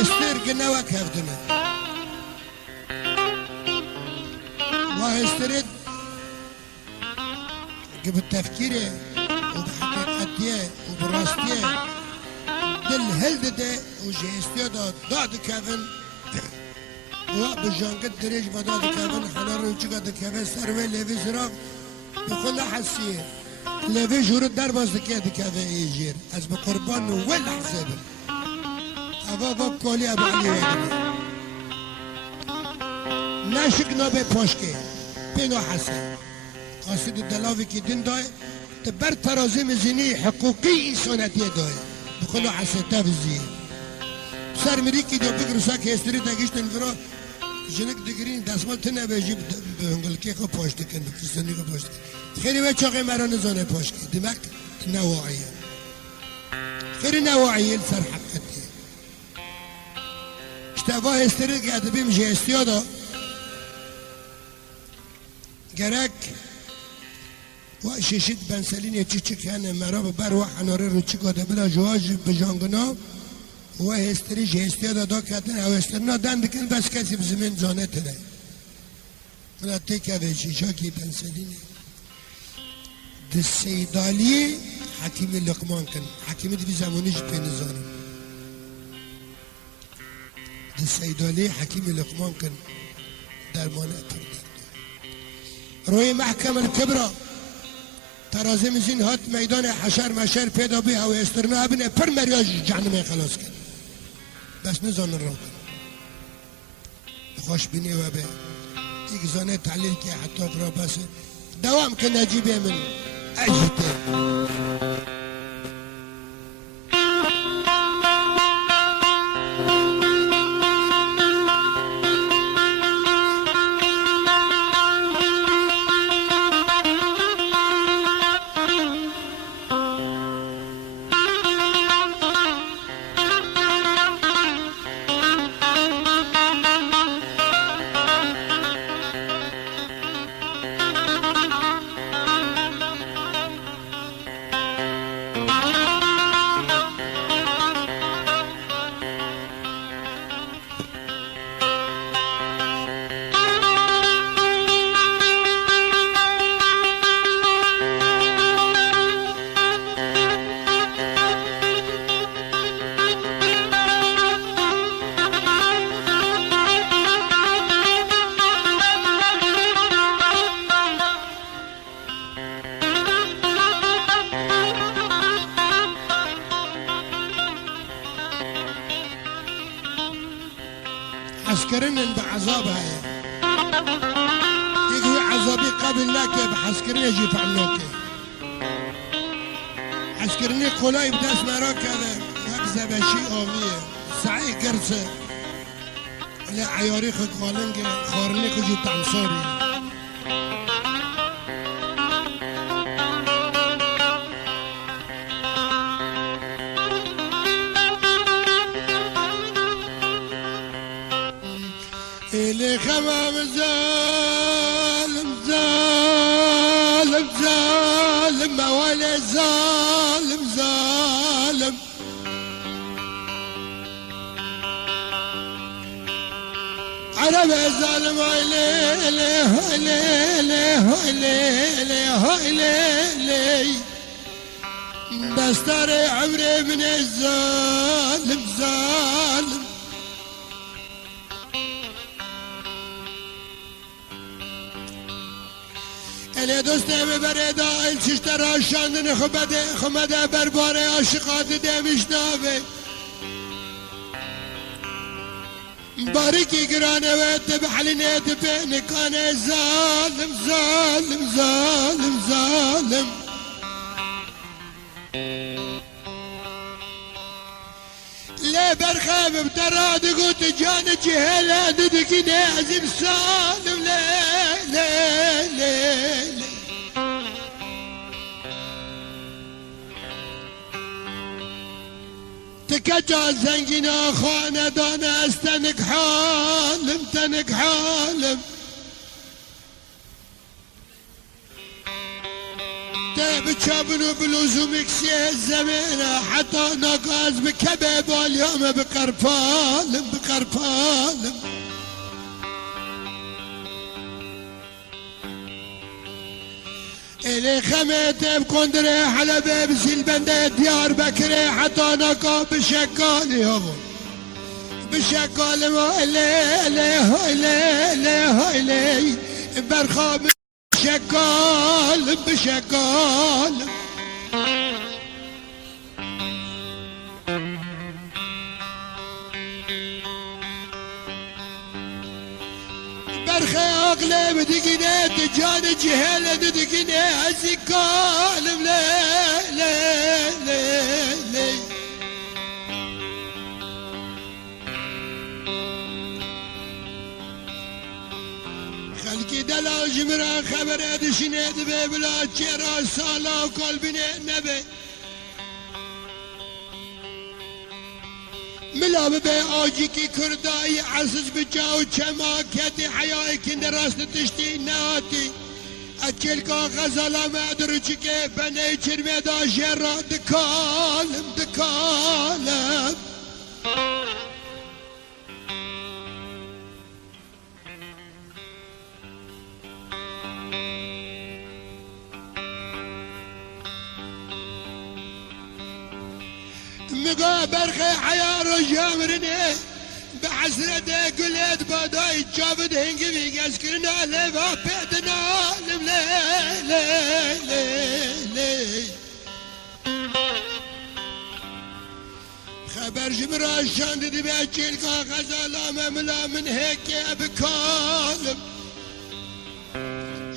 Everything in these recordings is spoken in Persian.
استر نوا كفتنا واسترد قبل تفكيره وبحقيقته وبراستيه دل هلدده وجهستيه داد كفن وبجانقد دريج بداد كفن حنا رنچگا دكفن سروي لوي زراف بخلا حسيه لوي جورد در باز دكه دكفن يجير از بقربان ولا حسابه ابا كولي ابو علي وادي ناشق نوبه پاشکه بینو حسن قاصد الدلاوي كي دين داي تبر ترازي مزيني حقوقي انسانيتي داي بخلو حسيتها بالزين سر مريكي دو بقر ساك هستري داقشتن فرا جنك دقرين دسمال تنه بجيب بهنگل كي خو پاشتكن بكريستاني خو پاشتكن خيري ما چاقي مران زانه پاشكي دمك نواعية خيري نواعية لسر حقتي اشتفا هستري قاعد بيم جهستيادا گرک و ششید بنسلین چی کنه مرا بر و حناره رو چی کده بلا جواج بجانگنا و هستری جهستی دادا کردن او استرنا دند کن بس کسی بزمین زانه تنه ملا تیکه به چیشا کی بنسلینه ده سیدالی حکیمی لقمان کن حکیمی دی زمانیش پینزانه ده سیدالی حکیمی لقمان کن درمانه پرده روی محکمه الكبرى ترازی مزین هات میدان حشر مشر پیدا بی او استرنا ابنه پر مریاج جهنم خلاص کن بس نزان رو کن خوش بینی و به ایک زانه تعلیل که حتی برا بس دوام کن نجیبه من اجته حسكرين بعذابها يقول عذابي قبل لك بحسكرين يجي فعلوك حسكرين قولاي بداس مراك هذا هكذا بشي آوية سعي كرسة لا عياري خد خالنك خارني خجي تعنصاري اللي خمام ظالم ظالم ظالم ولا ظالم ظالم عرب ظالم ليه بستر عمري من الظالم ظالم الی دوستم بردا این چشتر آشاندن خمده برباره عاشقات دمیشناوه باریکی گرانه و تبحلینه تبینه کانه ظالم ظالم ظالم ظالم لا برخاب بدراد قلت جانا جهلا ددكيني عزيم سالم لا لا لا لا تكجا زنجنا خانة دانا استنك حالم تنك حالم برخه بچابنو بلوزو مكسي الزمينة حتى نقاز بكبب واليوم بقرفالم بقرفالم إلي خميت بكندري على باب سلبندة ديار بكري حتى نقا بشكال يوم بشكال ما إلي إلي إلي إلي إلي برخه بشكال بشكال برخه اغلب دقينه تجان جهل دقينه ازكال لا لا لا لا خلقي دلا جمرا خبر ادشنه دبي بلا چرا سالا قلبنا نبي ملا ببي آجي كي كرداي عسس بجاو چما كتي حياي كند راست تشتي ناتي اكلكا غزالا مدرجك بني چرمي دا جرا دكالم دكالم مقا برخي حيار جامرني بحسرته قلت بداي جابد هنگي بيقسكرنا لفا بيدنا لي لي لي لي خبر جمرا شاند دي بيجيلكا غزالا مملا من هيك بكالم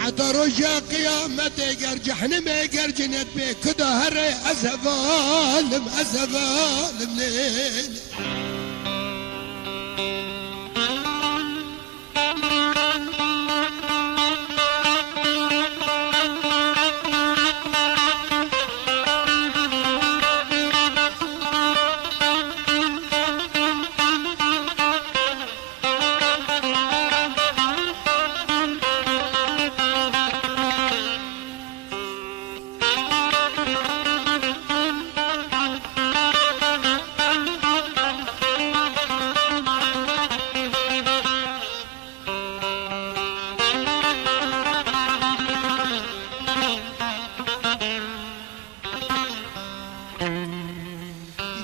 حتى رجع قيامته قرجحن ما قرجنت بي كده هري أزفالم أزفالم ليل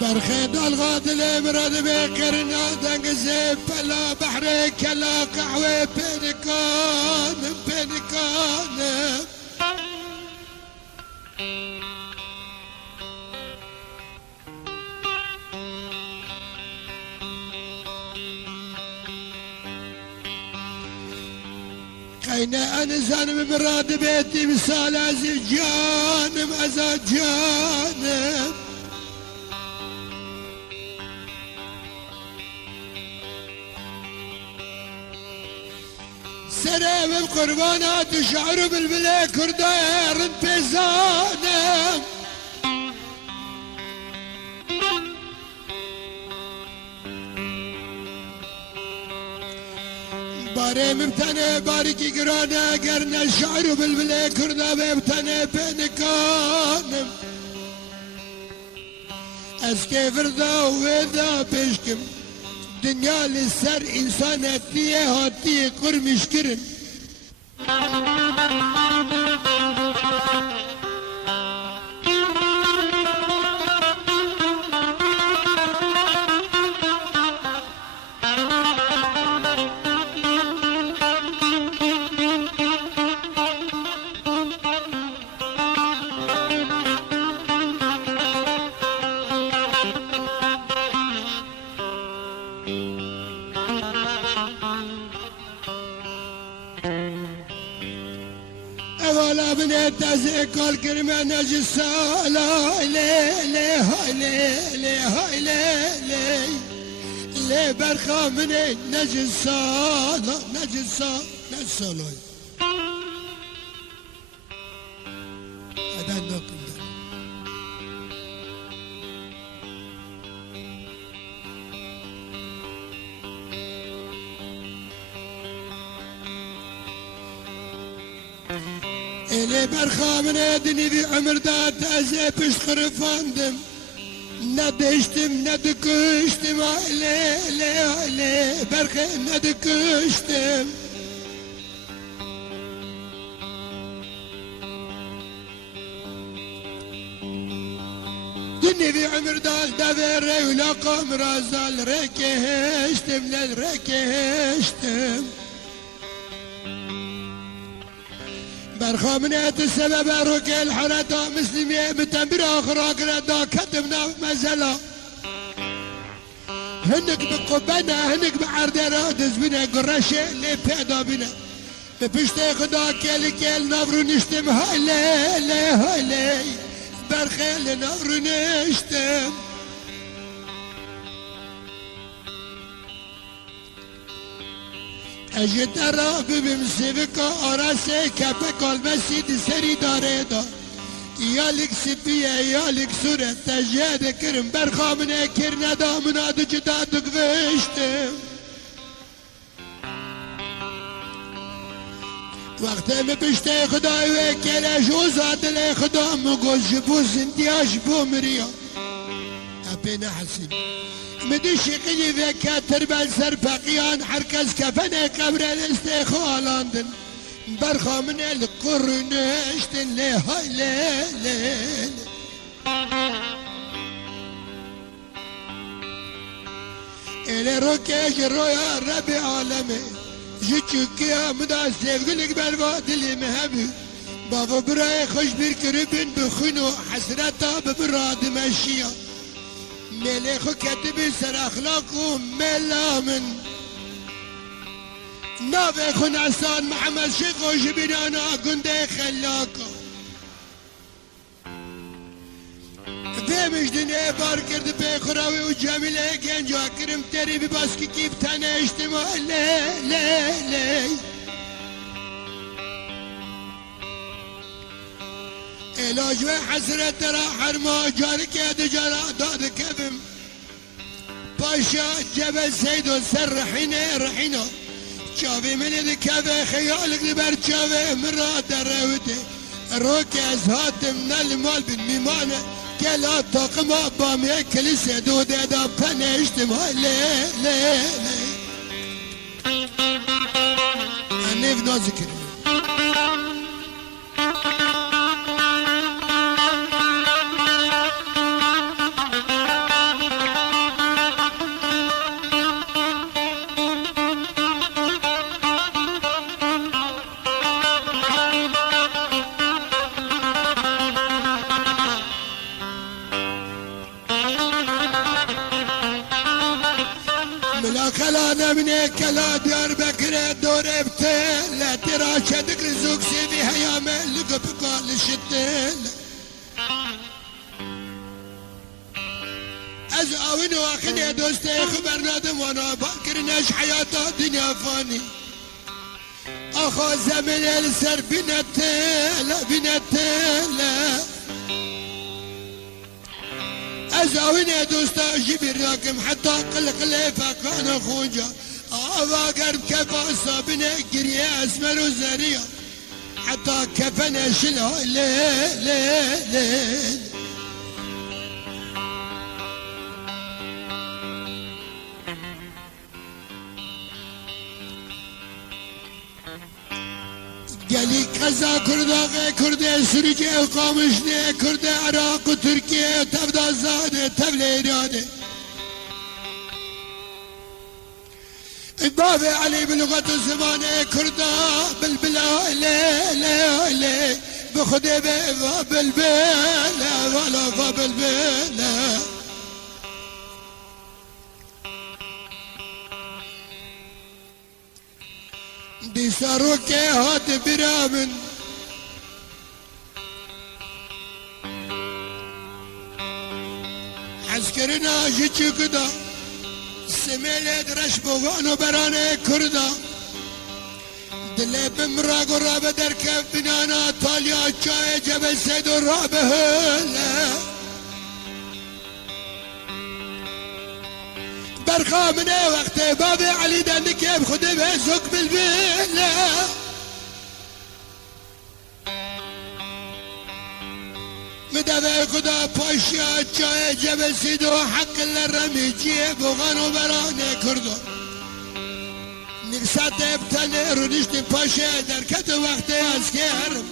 برخيد الغادل مراد بكرنا دنقزي بلا بحر كلا قحوة بينكان بينكان قينا انسان مراد بيتي مثال عزيز جانم ازاد جانم سلام بقربانات شعر بالبلا كردار بيزانم باري مبتنى باركي قرانا قرنا الشعر بالبلا كردا مبتنى بينكانم اسكي فردا ويدا بيشكم دنيا للسر انسان هاتيه هاتيه قرمش كرن اولا بنت ازيكال كلمة نجسة لا لي لي هاي لي لي هاي لي لي لي برخة من نجسة لا نجسة نجسة لا هذا النقل إلي برخا من ادني في عمر دات ازي بش خرفاندم ندشتم ندكشتم إلي برخا ندكشتم دني في عمر دال دفر ولا قمر زال ركهشتم للركهشتم برخامنات السبب روك الحرة مسلمية متنبر آخر دا كتبنا مزلا هنك بقبنا هنك بعرض رادز بنا قرشة اللي بيدا بنا ببشت خدا كيل نفر نشتم هاي برخيل نفر نشتم اجت راب بمسيبك اراسي كبك المسيد سري داريدا يالك سبية يالك سورة تجاد كرم برخا من اكرنا دامنا دجدادك فيشتم وقت ما بشتي خداي وكلا جوزات لي خدا مقول جبوز انتياش بومريا ابينا حسين مدش قلي ذكا تربل سرفقيان حركز كفنا قبر الاستيخو لندن برخا من القرن اشتن لي هاي ليل الى روكيش الرويا ربي عالمي جيتشوك يا مدى السيف قلك بالواد اللي مهبي بابا براي خوش بيركربن بخنو حسرتا ببراد ماشيه مليخو كاتب سر اخلاقه ملامن نافي خو نعسان محمد شيخو جبنانا قندي خلاقه بيمش دنيا بار كرد بي خراوي وجاملة جنجا كرم تري بباسكي كيف تانا اجتماع لي علاج وحسرة ترى حرما جارك يا دجارة داد كفم باشا جبل سيدو سر رحينا شافي من الكفة خيالك لبر شافي مرة دروتي روكي ازهات من المال بالميمانة كلا طاقم بامي كلسة دودة دا بنا اجتماع لي أنا في نازكر كلانا من كلا ديار بكر دور ابتل لا ترى شدك رزوق سيدي هيا ملك بقال الشتل ازعوين واخني دوستي خبرنا دم وانا باكر ناش حياته دنيا فاني اخو زمن السر بنتل ازاوين دوستا جبر راكم حتى قل فاكان خوجا قرب كفاسا بنا قرية اسمر وزريا حتى كفنا شلها ليل قالي كذا كردا كردا سوريا وقامشني كردا عراق وتركيا تبدا زاد تبلي ايراني بابي علي بلغة الزمان كردا بالبلا لا بخدي بالبلا ولا بالبلا دي ساروكي هات برامن عسكرنا جيتشي كدا سميلي درش بوغانو براني كردا دلي بمراغ ورابة دركب بنانا طاليا چاي جبل سيدو رابة هلا برخا من وقت بابي علي دانك يب خدي بهزوك بالبيلا دفع خدا پاشیا جای جبسید و حق لرمیجیه بغانو برانه کردو نقصت ابتنه رو نشت پاشه در کت وقت از کرم